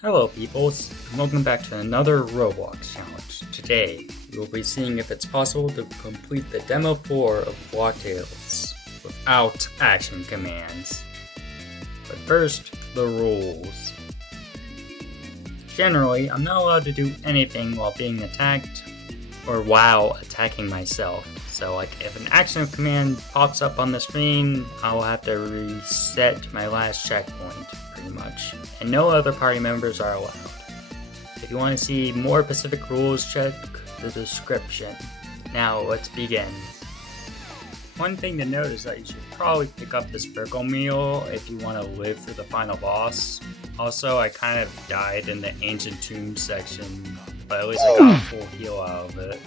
Hello peoples, and welcome back to another Roblox challenge. Today, we will be seeing if it's possible to complete the demo 4 of Blocktales without action commands. But first, the rules. Generally, I'm not allowed to do anything while being attacked or while attacking myself. So like if an action command pops up on the screen, I'll have to reset my last checkpoint. Pretty much, and no other party members are allowed. If you want to see more specific rules, check the description. Now let's begin. One thing to note is that you should probably pick up the Sprinkle Meal if you want to live through the final boss. Also, I kind of died in the Ancient Tomb section, but at least I got a full heal out of it.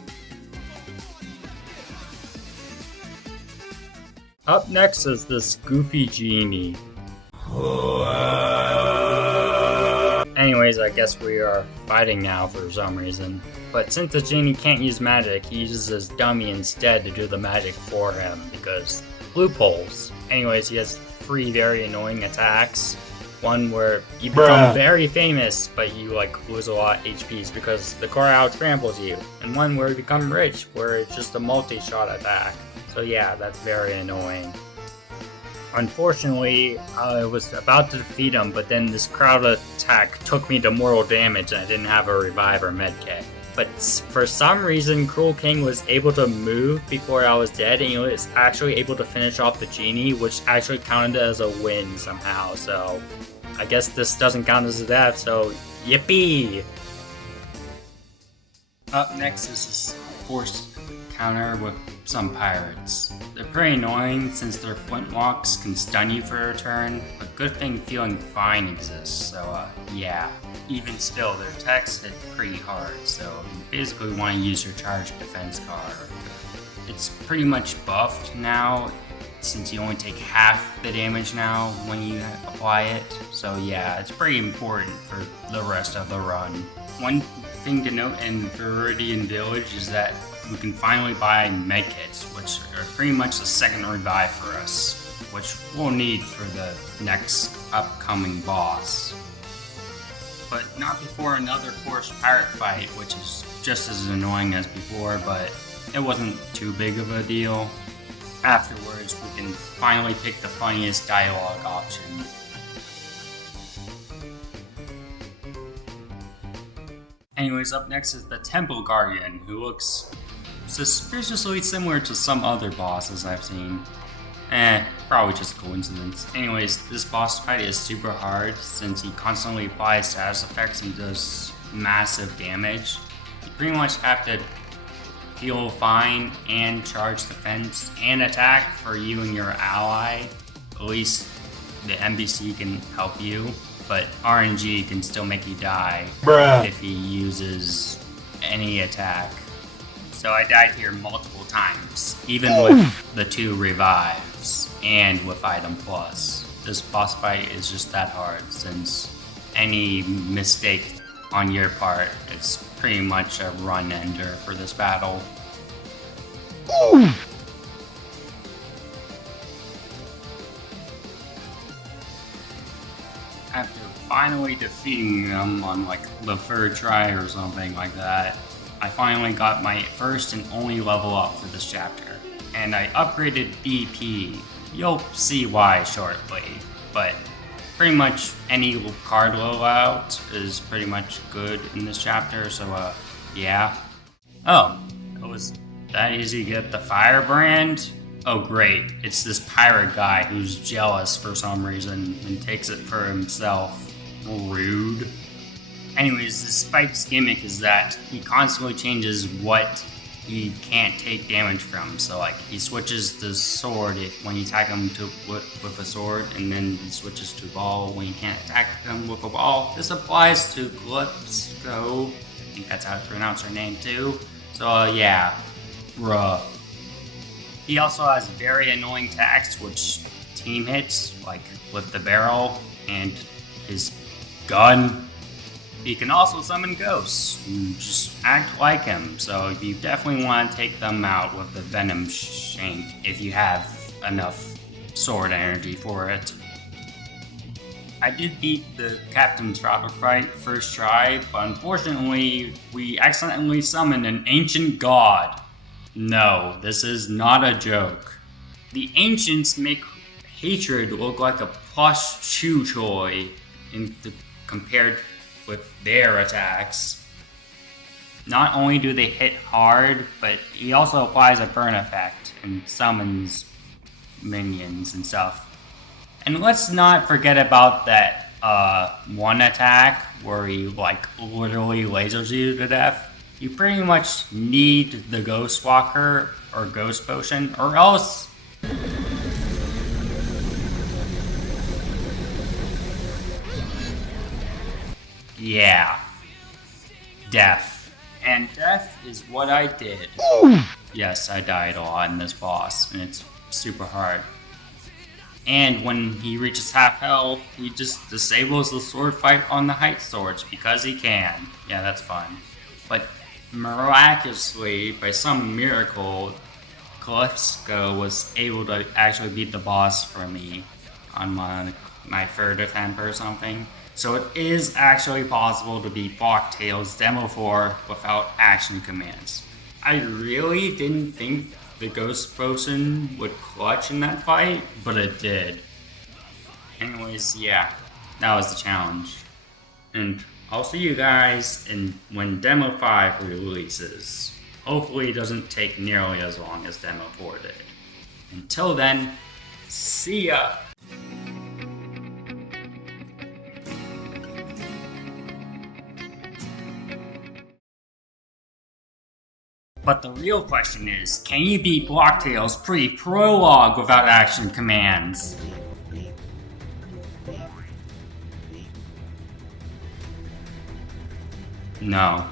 Up next is this goofy genie. Anyways, I guess we are fighting now for some reason. But since the genie can't use magic, he uses his dummy instead to do the magic for him because loopholes. Anyways, he has 3 very annoying attacks. One where you become very famous, but you lose a lot of HPs because the car out tramples you. And one where you become rich, where it's just a multi-shot attack. So yeah, that's very annoying. Unfortunately, I was about to defeat him, but then this crowd attack took me to mortal damage and I didn't have a revive or medkit. But for some reason, Cruel King was able to move before I was dead, and he was actually able to finish off the genie, which actually counted as a win somehow, so I guess this doesn't count as a death, so yippee! Up next is this forced counter with some pirates. They're pretty annoying since their flintlocks can stun you for a turn, but good thing Feeling Fine exists, so yeah. Even still, their attacks hit pretty hard, so you basically want to use your charged defense card. It's pretty much buffed now, since you only take half the damage now when you apply it, so yeah, it's pretty important for the rest of the run. One thing to note in Viridian Village is that we can finally buy medkits, which are pretty much the second revive for us, which we'll need for the next upcoming boss. But not before another forced pirate fight, which is just as annoying as before, but it wasn't too big of a deal. Afterwards, we can finally pick the funniest dialogue option. Anyways, up next is the Temple Guardian, who looks suspiciously similar to some other bosses I've seen. Probably just a coincidence. Anyways, this boss fight is super hard since he constantly applies status effects and does massive damage. You pretty much have to feel fine and charge defense and attack for you and your ally. At least the NPC can help you, but RNG can still make you die if he uses any attack. So I died here multiple times, even with the 2 revives and with item plus. This boss fight is just that hard since any mistake on your part is pretty much a run ender for this battle. After finally defeating them on the 3rd try or something like that, I finally got my first and only level up for this chapter, and I upgraded BP. You'll see why shortly, but pretty much any card loadout is pretty much good in this chapter, so yeah. Oh, it was that easy to get the Firebrand? Oh great, it's this pirate guy who's jealous for some reason and takes it for himself. Rude. Anyways, this Spike's gimmick is that he constantly changes what he can't take damage from. So he switches the sword when you attack him with a sword, and then he switches to a ball when you can't attack him with a ball. This applies to Glipsco. I think that's how to pronounce her name too. So yeah, bruh. He also has very annoying attacks which team hits, with the barrel and his gun. He can also summon ghosts who just act like him, so you definitely want to take them out with the Venom Shank if you have enough sword energy for it. I did beat the Captain Trouter fight first try, but unfortunately, we accidentally summoned an ancient god. No, this is not a joke. The ancients make hatred look like a plush chew toy compared with their attacks. Not only do they hit hard, but he also applies a burn effect and summons minions and stuff. And let's not forget about that one attack where he literally lasers you to death. You pretty much need the Ghost Walker or Ghost Potion, or else yeah, death. And death is what I did. Yes, I died a lot in this boss, and it's super hard. And when he reaches half health, he just disables the sword fight on the height swords because he can. Yeah, that's fun. But miraculously, by some miracle, Calypso was able to actually beat the boss for me on my third attempt or something. So it is actually possible to beat Blocktales Demo 4 without action commands. I really didn't think the Ghost Potion would clutch in that fight, but it did. Anyways, yeah, that was the challenge. And I'll see you guys when Demo 5 releases. Hopefully it doesn't take nearly as long as Demo 4 did. Until then, see ya! But the real question is, can you beat Blocktales pre-prologue without action commands? No.